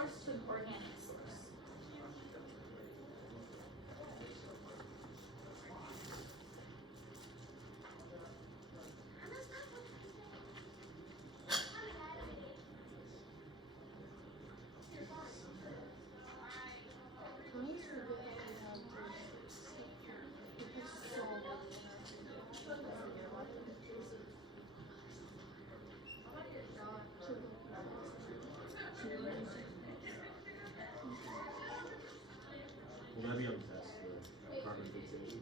source to an organic source. Will that be on the test, the carbon fixation?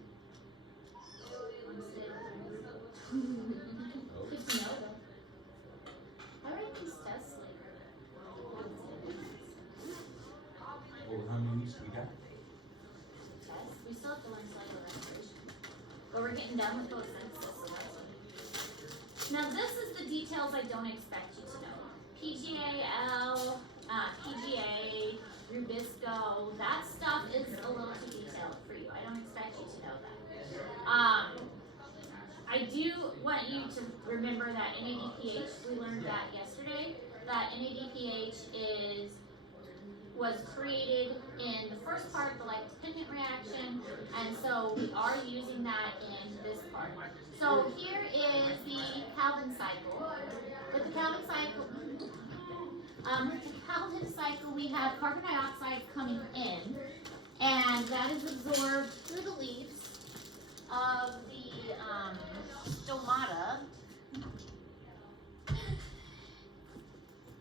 Good to know though. I write these tests like Well, how many weeks do we got? tests. We still have to learn cellular respiration. But we're getting done with photosynthesis, so that's it. Now this is the details I don't expect you to know. PGAL, PGA, Rubisco, that stuff is a little too detailed for you. I don't expect you to know that. I do want you to remember that NADPH, we learned that yesterday, that NADPH was created in the first part of the light-dependent reaction, and so we are using that in this part. So here is the Calvin cycle. With the Calvin cycle, we have carbon dioxide coming in, and that is absorbed through the leaves of the stomata.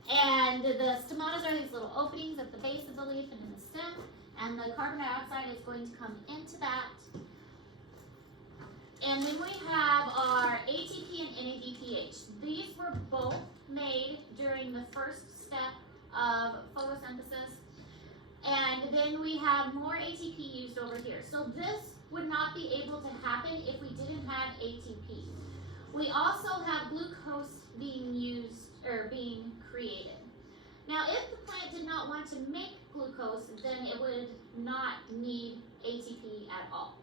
And the stomatas are these little openings at the base of the leaf and in the stem, and the carbon dioxide is going to come into that. And then we have our ATP and NADPH. These were both made during the first step of photosynthesis. And then we have more ATP used over here. So this would not be able to happen if we didn't have ATP. We also have glucose being used or being created. Now, if the plant did not want to make glucose, then it would not need ATP at all.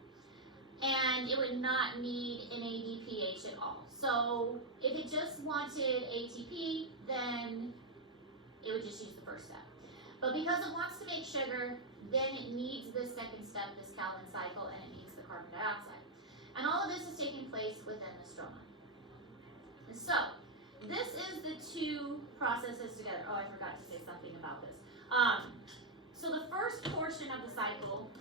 And it would not need NADPH at all. So if it just wanted ATP, then it would just use the first step. But because it wants to make sugar, then it needs this second step, this Calvin cycle, and it needs the carbon dioxide. And all of this is taking place within the stroma. So this is the two processes together. Oh, I forgot to say something about this. So the first portion of the cycle,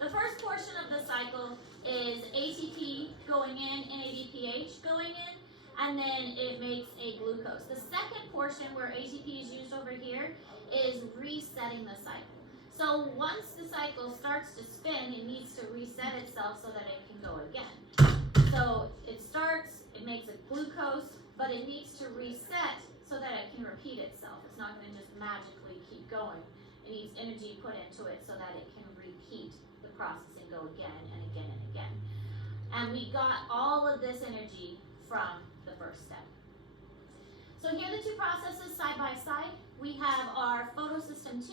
the first portion of the cycle is ATP going in, NADPH going in, and then it makes a glucose. The second portion where ATP is used over here is resetting the cycle. So once the cycle starts to spin, it needs to reset itself so that it can go again. So it starts, it makes a glucose, but it needs to reset so that it can repeat itself. It's not going to just magically keep going. It needs energy put into it so that it can repeat the process and go again and again and again. And we got all of this energy from the first step. So here are the two processes side by side. We have our photosystem 2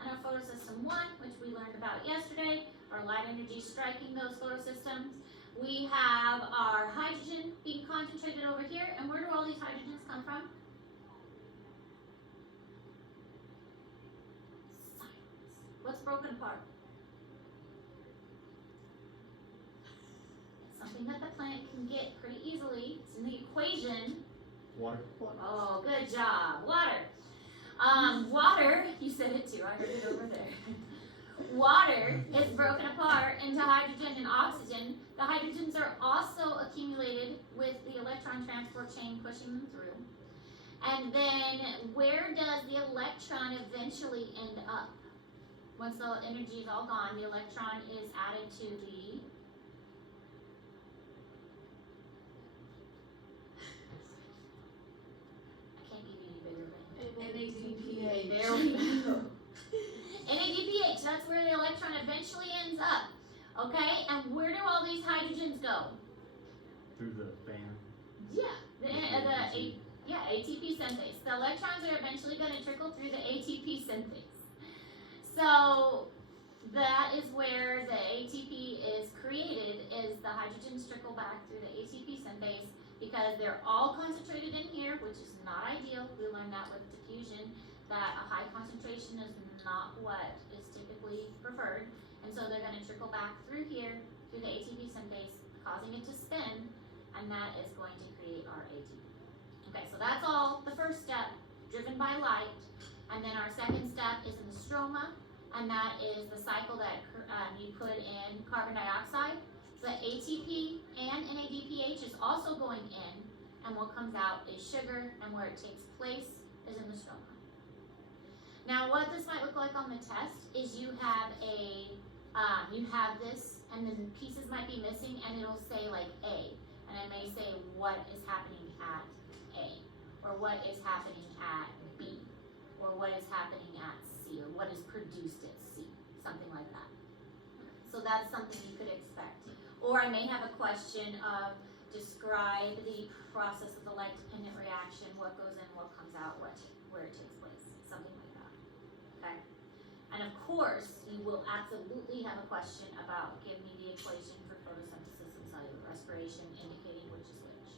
and our photosystem 1, which we learned about yesterday, our light energy striking those photosystems. We have our hydrogen being concentrated over here, and where do all these hydrogens come from? Science. What's broken apart? It's something that the plant can get pretty easily. It's in the equation. Water. Oh, good job. Water. Water, you said it too, I heard it over there. Water is broken apart into hydrogen and oxygen. The hydrogens are also accumulated with the electron transport chain pushing them through. And then where does the electron eventually end up? Once the energy is all gone, the electron is added to the NADPH. There we go. NADPH, that's where the electron eventually ends up. Okay, and where do all these hydrogens go? Through the fan. Yeah, ATP synthase. The electrons are eventually going to trickle through the ATP synthase. So that is where the ATP is created, is the hydrogens trickle back through the ATP synthase because they're all concentrated in here, which is not ideal. We learned that with diffusion. that a high concentration is not what is typically preferred. And so they're gonna trickle back through here, through the ATP synthase, causing it to spin, and that is going to create our ATP. Okay, so that's all the first step, driven by light. And then our second step is in the stroma, and that is the cycle that you put in carbon dioxide. The ATP and NADPH is also going in, and what comes out is sugar, and where it takes place is in the stroma. Now, what this might look like on the test is you have this, and then pieces might be missing, and it'll say like A, and it may say what is happening at A, or what is happening at B, or what is happening at C, or what is produced at C, something like that. So that's something you could expect. Or I may have a question of describe the process of the light-dependent reaction, what goes in, what comes out, where it takes place, something like that. Okay? And of course, you will absolutely have a question about give me the equation for photosynthesis and cellular respiration, indicating which is which.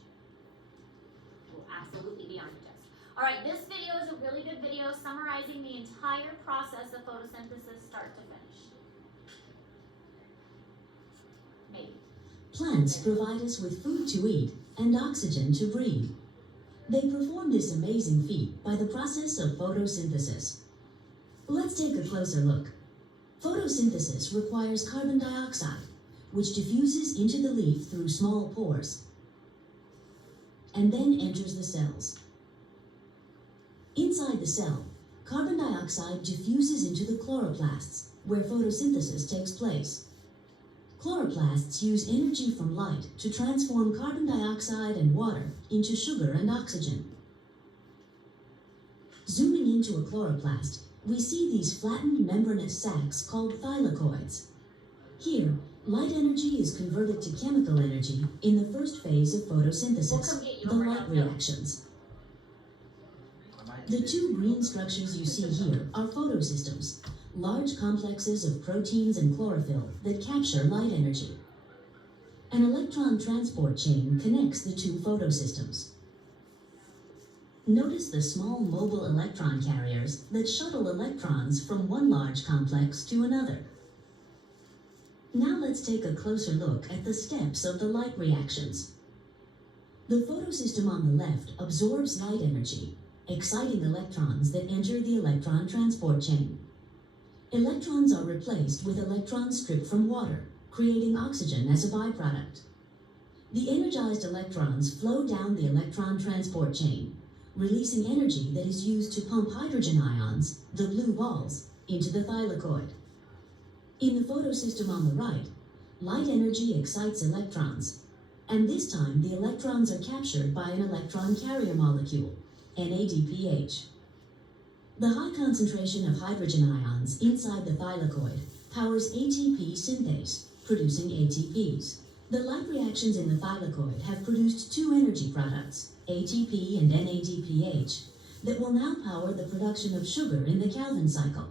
Will absolutely be on your test. All right, this video is a really good video summarizing the entire process of photosynthesis start to finish. Maybe. Plants provide us with food to eat and oxygen to breathe. They perform this amazing feat by the process of photosynthesis. Let's take a closer look. Photosynthesis requires carbon dioxide, which diffuses into the leaf through small pores and then enters the cells. Inside the cell, carbon dioxide diffuses into the chloroplasts, where photosynthesis takes place. Chloroplasts use energy from light to transform carbon dioxide and water into sugar and oxygen. Zooming into a chloroplast, we see these flattened membranous sacs called thylakoids. Here, light energy is converted to chemical energy in the first phase of photosynthesis, the light reactions. The two green structures you see here are photosystems, large complexes of proteins and chlorophyll that capture light energy. An electron transport chain connects the two photosystems. Notice the small mobile electron carriers that shuttle electrons from one large complex to another. Now let's take a closer look at the steps of the light reactions. The photosystem on the left absorbs light energy, exciting electrons that enter the electron transport chain. Electrons are replaced with electrons stripped from water, creating oxygen as a byproduct. The energized electrons flow down the electron transport chain, releasing energy that is used to pump hydrogen ions, the blue balls, into the thylakoid. In the photosystem on the right, light energy excites electrons, and this time the electrons are captured by an electron carrier molecule, NADPH. The high concentration of hydrogen ions inside the thylakoid powers ATP synthase, producing ATPs. The light reactions in the thylakoid have produced two energy products, ATP and NADPH, that will now power the production of sugar in the Calvin cycle.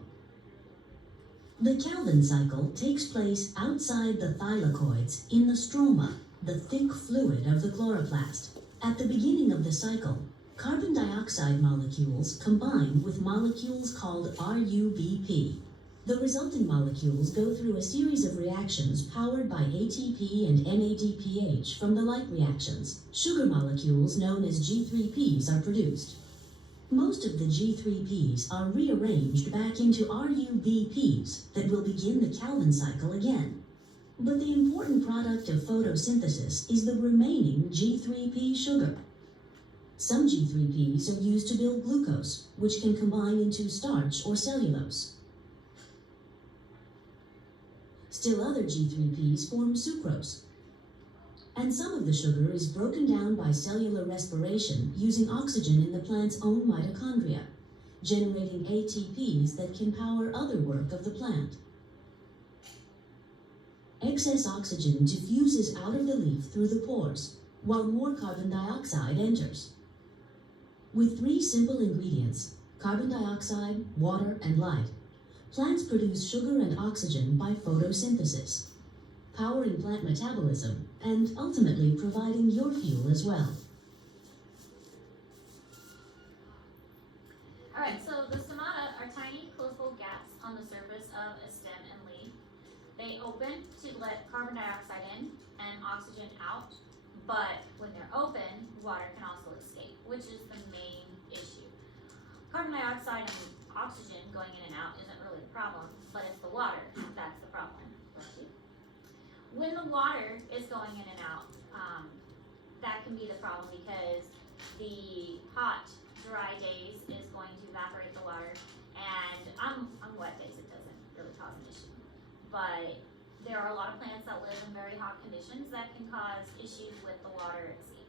The Calvin cycle takes place outside the thylakoids in the stroma, the thick fluid of the chloroplast. At the beginning of the cycle, carbon dioxide molecules combine with molecules called RUBP. The resulting molecules go through a series of reactions powered by ATP and NADPH from the light reactions. Sugar molecules known as G3Ps are produced. Most of the G3Ps are rearranged back into RUBPs that will begin the Calvin cycle again. But the important product of photosynthesis is the remaining G3P sugar. Some G3Ps are used to build glucose, which can combine into starch or cellulose. Still other G3Ps form sucrose. And some of the sugar is broken down by cellular respiration using oxygen in the plant's own mitochondria, generating ATPs that can power other work of the plant. Excess oxygen diffuses out of the leaf through the pores, while more carbon dioxide enters. With three simple ingredients, carbon dioxide, water, and light, plants produce sugar and oxygen by photosynthesis, powering plant metabolism and ultimately providing your fuel as well. All right, so the are tiny closable gaps on the surface of a stem and leaf. They open to let carbon dioxide in and oxygen out, but when they're open, water can also escape, which is the main issue. Carbon dioxide and oxygen going in and out isn't really a problem, but it's the water that's the problem. When the water is going in and out, that can be the problem because the hot, dry days is going to evaporate the water, and on wet days it doesn't really cause an issue. But there are a lot of plants that live in very hot conditions that can cause issues with the water escaping.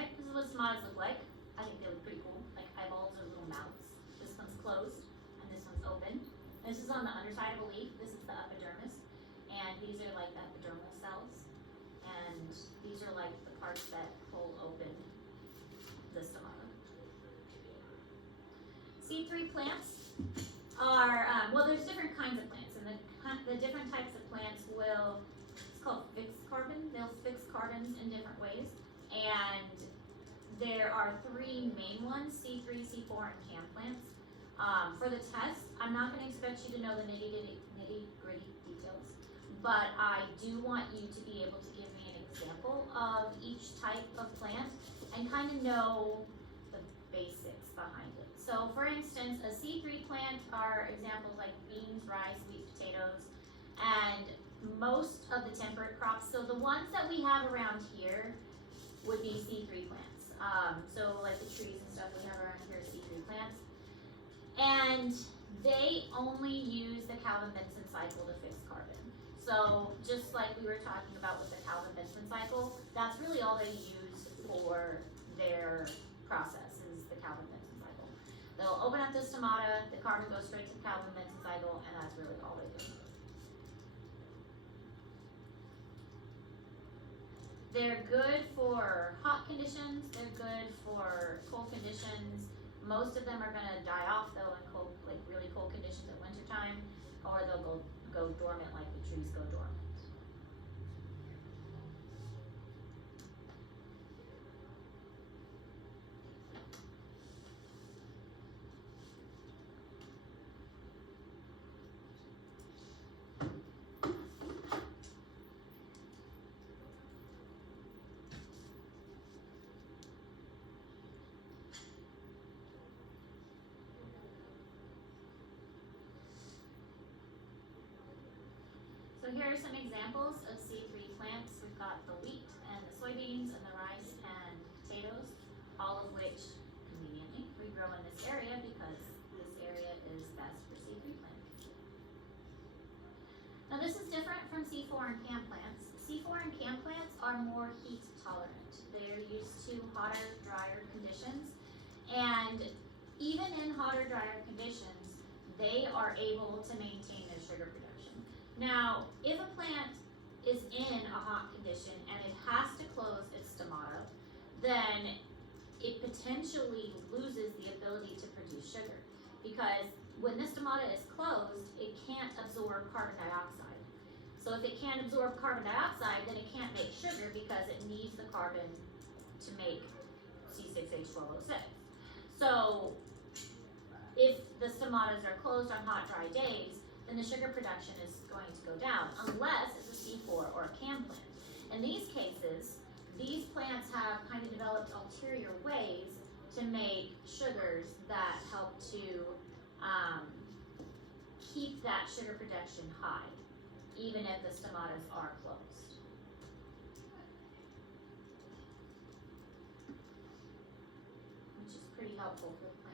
Okay, this is what stomatas look like. I think they look pretty cool, like eyeballs or little mouths. This one's closed, and this one's open. This is on the underside of a leaf. This is the epidermis, and these are like the epidermal cells, and these are like the parts that pull open the stomata. C3 plants are, well, there's different kinds of plants, and the different types of plants will, it's called fixed carbon. They'll fix carbons in different ways. And there are three main ones, C3, C4, and CAM plants. For the test, I'm not going to expect you to know the nitty-gritty details, but I do want you to be able to give me an example of each type of plant and kind of know the basics behind it. So for instance, a C3 plant are examples like beans, rice, sweet potatoes, and most of the temperate crops. So the ones that we have around here would be C3 plants. So like the trees and stuff we have around here are C3 plants. And they only use the Calvin-Benson cycle to fix carbon. So just like we were talking about with the Calvin-Benson cycle, that's really all they use for their process is the Calvin-Benson cycle. They'll open up the stomata, the carbon goes straight to the Calvin-Benson cycle, and that's really all they do. They're good for hot conditions, they're good for cold conditions. Most of them are gonna die off though in cold, like really cold conditions at wintertime, or they'll go dormant like the trees go dormant. So here are some examples of C3 plants. We've got the wheat and the soybeans and the rice and potatoes, all of which conveniently we grow in this area because this area is best for C3 plants. Now this is different from C4 and CAM plants. C4 and CAM plants are more heat tolerant. They're used to hotter, drier conditions, and even in hotter, drier conditions, they are able to maintain their sugar production. Now, if a plant is in a hot condition and it has to close its stomata, then it potentially loses the ability to produce sugar. Because when the stomata is closed, it can't absorb carbon dioxide. So if it can't absorb carbon dioxide, then it can't make sugar because it needs the carbon to make C6H12O6. So if the stomatas are closed on hot, dry days, then the sugar production is going to go down, unless it's a C4 or a CAM plant. In these cases, these plants have kind of developed ulterior ways to make sugars that help to keep that sugar production high, even if the stomatas are closed. Which is pretty helpful for the plant.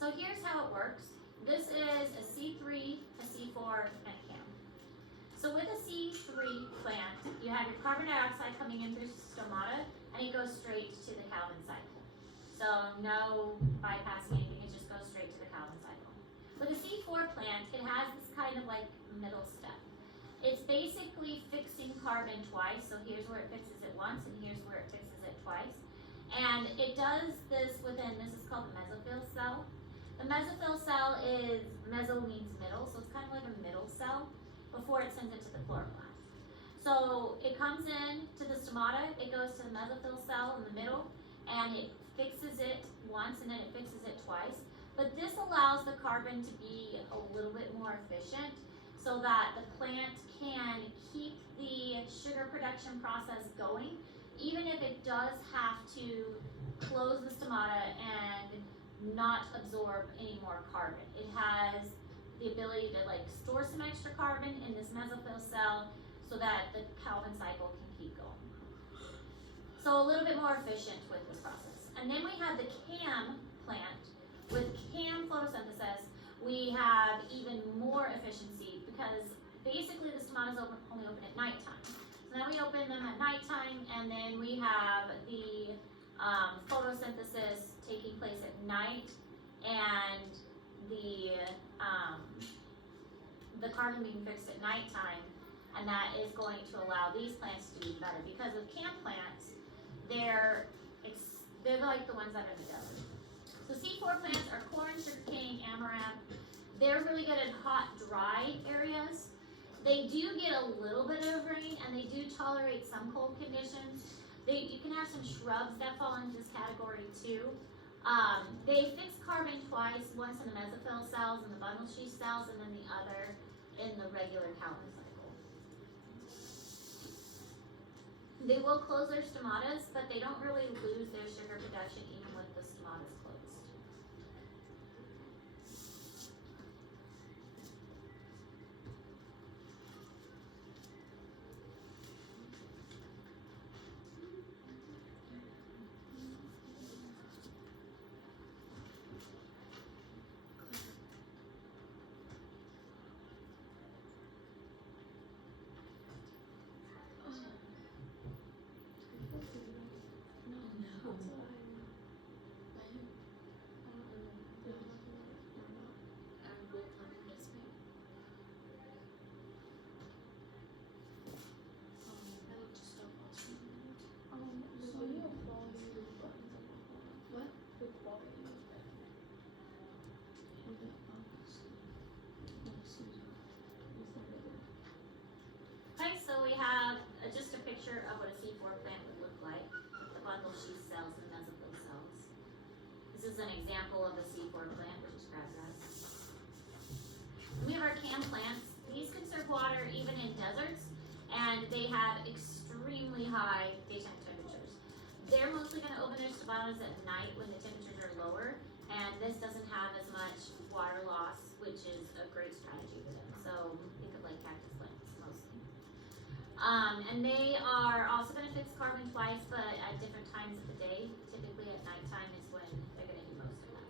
So here's how it works. This is a C3, a C4, and a CAM. So with a C3 plant, you have your carbon dioxide coming in through stomata, and it goes straight to the Calvin cycle. So no bypassing anything, it just goes straight to the Calvin cycle. With a C4 plant, it has this kind of like middle step. It's basically fixing carbon twice, so here's where it fixes it once, and here's where it fixes it twice. And it does this within, this is called the mesophyll cell. The mesophyll cell is, meso means middle, so it's kind of like a middle cell before it sends it to the chloroplast. So it comes in to the stomata, it goes to the mesophyll cell in the middle, and it fixes it once and then it fixes it twice. But this allows the carbon to be a little bit more efficient so that the plant can keep the sugar production process going, even if it does have to close the stomata and not absorb any more carbon. It has the ability to like store some extra carbon in this mesophyll cell so that the Calvin cycle can keep going. So a little bit more efficient with this process. And then we have the CAM plant. With CAM photosynthesis, we have even more efficiency because basically the stomata is only open at nighttime. So now we open them at nighttime, and then we have the photosynthesis taking place at night, and the carbon being fixed at nighttime, and that is going to allow these plants to do better. Because with CAM plants, they're like the ones that are in the desert. So C4 plants are corn, sugarcane, amaranth. They're really good at hot, dry areas. They do get a little bit of rain, and they do tolerate some cold conditions. You can have some shrubs that fall into this category too. They fix carbon twice, once in the mesophyll cells and the bundle sheath cells, and then the other in the regular Calvin cycle. They will close their stomatas, but they don't really lose their sugar production even with the stomatas closed. Okay, so we have just a picture of what a C4 plant would look like, with the bundle sheath cells and mesophyll cells. This is an example of a C4 plant, which is crabgrass. We have our CAM plants. These conserve water even in deserts, and they have extremely high daytime temperatures. They're mostly going to open their stomatas at night when the temperatures are lower, and this doesn't have as much water loss, which is a great strategy for them. So think of like cactus plants mostly. And they are also going to fix carbon twice, but at different times of the day. Typically at nighttime is when they're going to do most of that.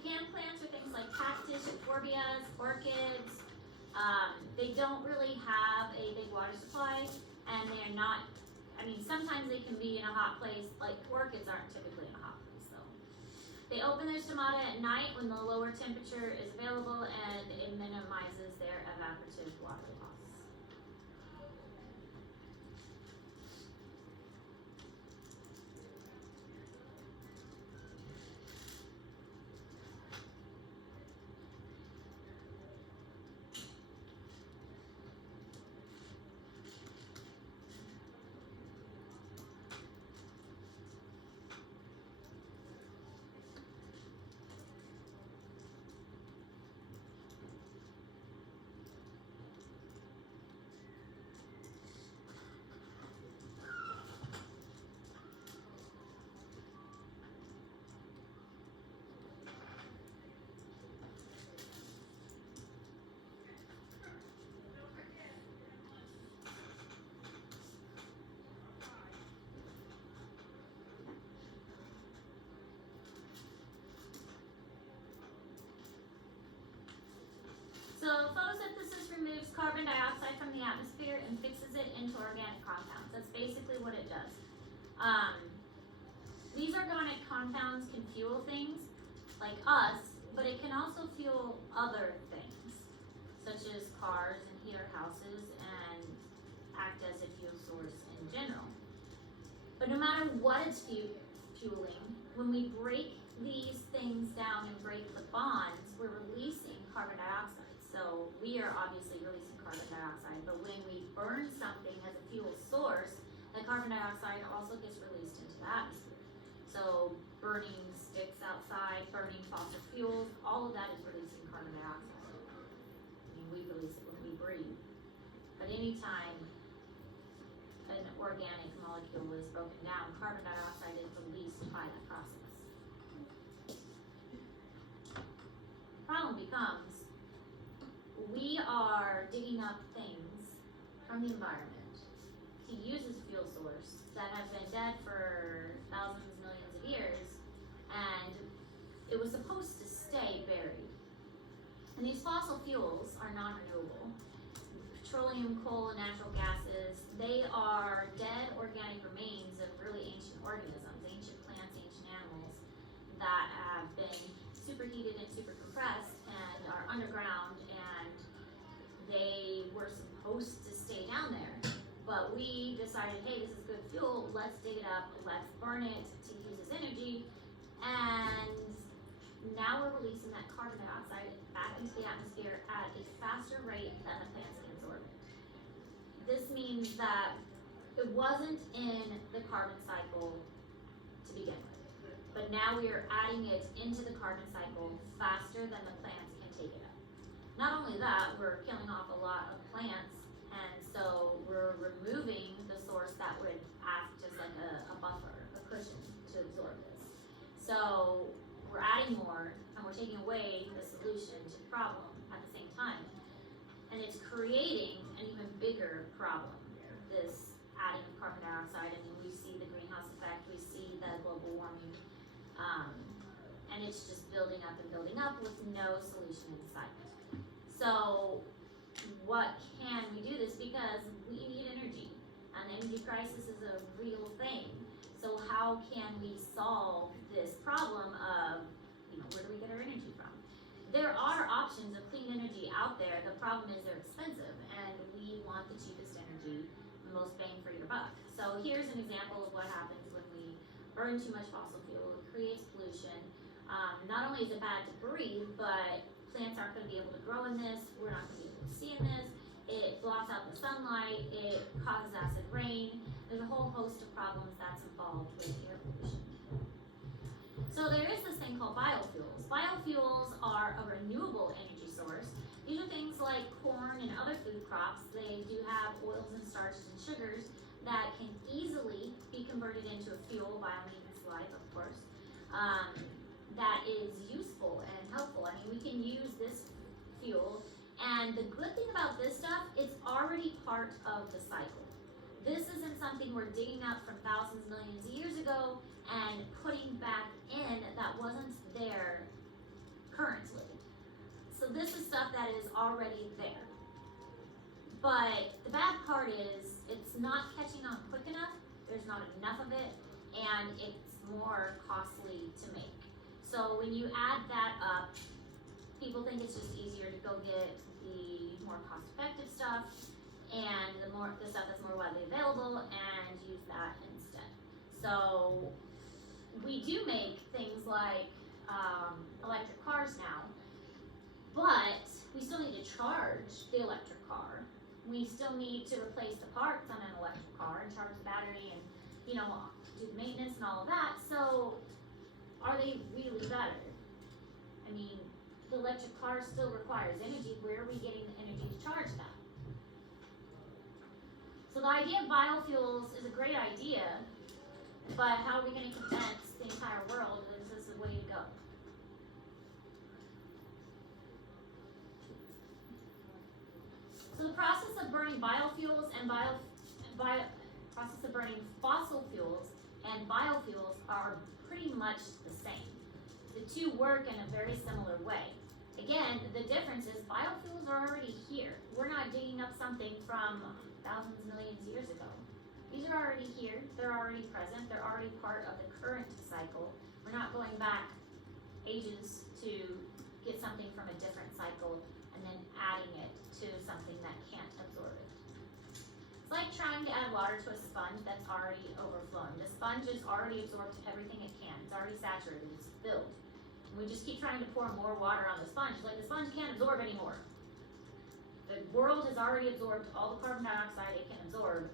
CAM plants are things like cactus, euphorbias, orchids. They don't really have a big water supply, and they're not, I mean, sometimes they can be in a hot place, like orchids aren't typically in a hot place though. They open their stomata at night when the lower temperature is available, and it minimizes their evaporative water loss. carbon dioxide from the atmosphere and fixes it into organic compounds. That's basically what it does. These organic compounds can fuel things like us, but it can also fuel other things, such as cars and heater houses, and act as a fuel source in general. But no matter what it's fueling, when we break these things down and break the bonds, we're releasing carbon dioxide. So we are obviously releasing carbon dioxide, but when we burn something as a fuel source, the carbon dioxide also gets released into the atmosphere. So burning sticks outside, burning fossil fuels, all of that is releasing carbon dioxide. I mean, we release it when we breathe. But anytime an organic molecule is broken down, carbon dioxide is released by that process. The problem becomes, we are digging up things from the environment to use as a fuel source that have been dead for thousands, millions of years, and it was supposed to stay buried. And these fossil fuels are non-renewable. Petroleum, coal, and natural gases, they are dead organic remains of really ancient organisms, ancient plants, ancient animals that have been superheated and super compressed and are underground, and they were supposed to stay down there. But we decided, hey, this is good fuel, let's dig it up, let's burn it to use as energy, and now we're releasing that carbon dioxide back into the atmosphere at a faster rate than the plants can absorb it. This means that it wasn't in the carbon cycle to begin with, but now we are adding it into the carbon cycle faster than the plants can take it up. Not only that, we're killing off a lot of plants, and so we're removing the source that would act just like a buffer, a cushion to absorb this. So we're adding more, and we're taking away the solution to the problem at the same time. And it's creating an even bigger problem, this adding of carbon dioxide. I mean, we see the greenhouse effect, we see the global warming, and it's just building up and building up with no solution in sight. So what can we do this? Because we need energy, and the energy crisis is a real thing. So how can we solve this problem of, where do we get our energy from? There are options of clean energy out there. The problem is they're expensive, and we want the cheapest energy, the most bang for your buck. So here's an example of what happens when we burn too much fossil fuel. It creates pollution. Not only is it bad to breathe, but plants aren't going to be able to grow in this. We're not going to be able to see in this. It blocks out the sunlight. It causes acid rain. There's a whole host of problems that's involved with air pollution. So there is this thing called biofuels. Biofuels are a renewable energy source. These are things like corn and other food crops. They do have oils and starches and sugars that can easily be converted into a fuel by maintenance life, of course, that is useful and helpful. I mean, we can use this fuel, and the good thing about this stuff, it's already part of the cycle. This isn't something we're digging up from thousands, millions of years ago and putting back in that wasn't there currently. So this is stuff that is already there. But the bad part is it's not catching on quick enough, there's not enough of it, and it's more costly to make. So when you add that up, people think it's just easier to go get the more cost-effective stuff and the stuff that's more widely available and use that instead. So we do make things like electric cars now, but we still need to charge the electric car. We still need to replace the parts on an electric car and charge the battery and, do the maintenance and all of that. So are they really better? I mean, the electric car still requires energy. Where are we getting the energy to charge that? So the idea of biofuels is a great idea, but how are we going to convince the entire world that this is the way to go? So the process of burning biofuels and process of burning fossil fuels and biofuels are pretty much the same. The two work in a very similar way, Again, the difference is biofuels are already here. We're not digging up something from thousands, millions years ago. These are already here, they're already present, they're already part of the current cycle. We're not going back ages to get something from a different cycle and then adding it to something that can't absorb it. It's like trying to add water to a sponge that's already overflowing. The sponge is already absorbed everything it can. It's already saturated, it's filled. And we just keep trying to pour more water on the sponge. It's like the sponge can't absorb anymore. The world has already absorbed all the carbon dioxide it can absorb,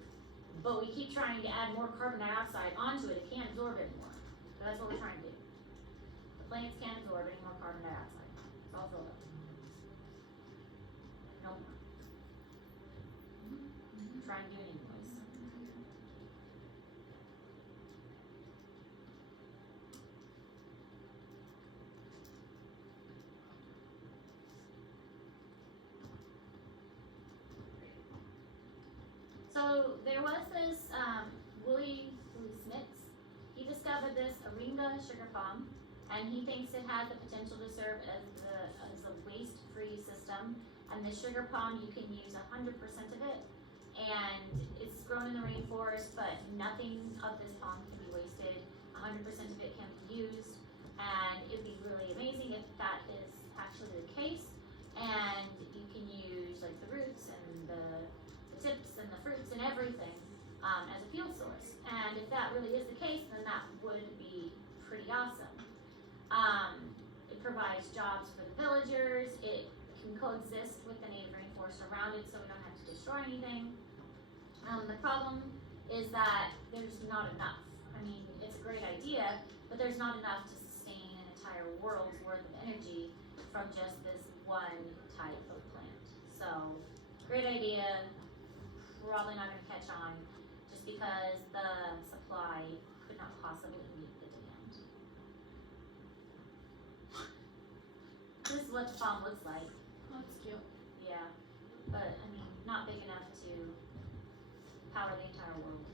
but we keep trying to add more carbon dioxide onto it. It can't absorb anymore. So that's what we're trying to do. The plants can't absorb any more carbon dioxide. It's all filled up. No more. Try and do it anyways. So there was this Willie Smits. He discovered this Aringa sugar palm, and he thinks it has the potential to serve as a waste-free system. And the sugar palm, you can use 100% of it, and it's grown in the rainforest, but nothing of this palm can be wasted. 100% of it can be used, and it'd be really amazing if that is actually the case. And you can use like the roots and the tips and the fruits and everything as a fuel source. And if that really is the case, then that would be pretty awesome. It provides jobs for the villagers. It can coexist with the native rainforest around it, so we don't have to destroy anything. The problem is that there's not enough. I mean, it's a great idea, but there's not enough to sustain an entire world's worth of energy from just this one type of plant. So, great idea, probably not going to catch on just because the supply could not possibly meet the demand. This is what the palm looks like. That's cute. Yeah, but I mean, not big enough to power the entire world.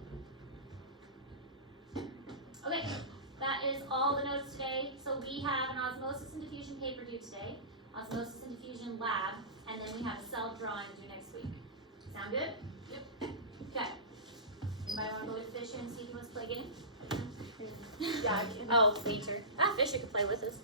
Okay, that is all the notes today. So we have an osmosis and diffusion paper due today, osmosis and diffusion lab, and then we have a cell drawing due next week. Sound good? Yep. Okay. Anybody want to go with Fisher and see if he wants to play a game? Yeah, I can. Oh, nature. Fisher could play with us.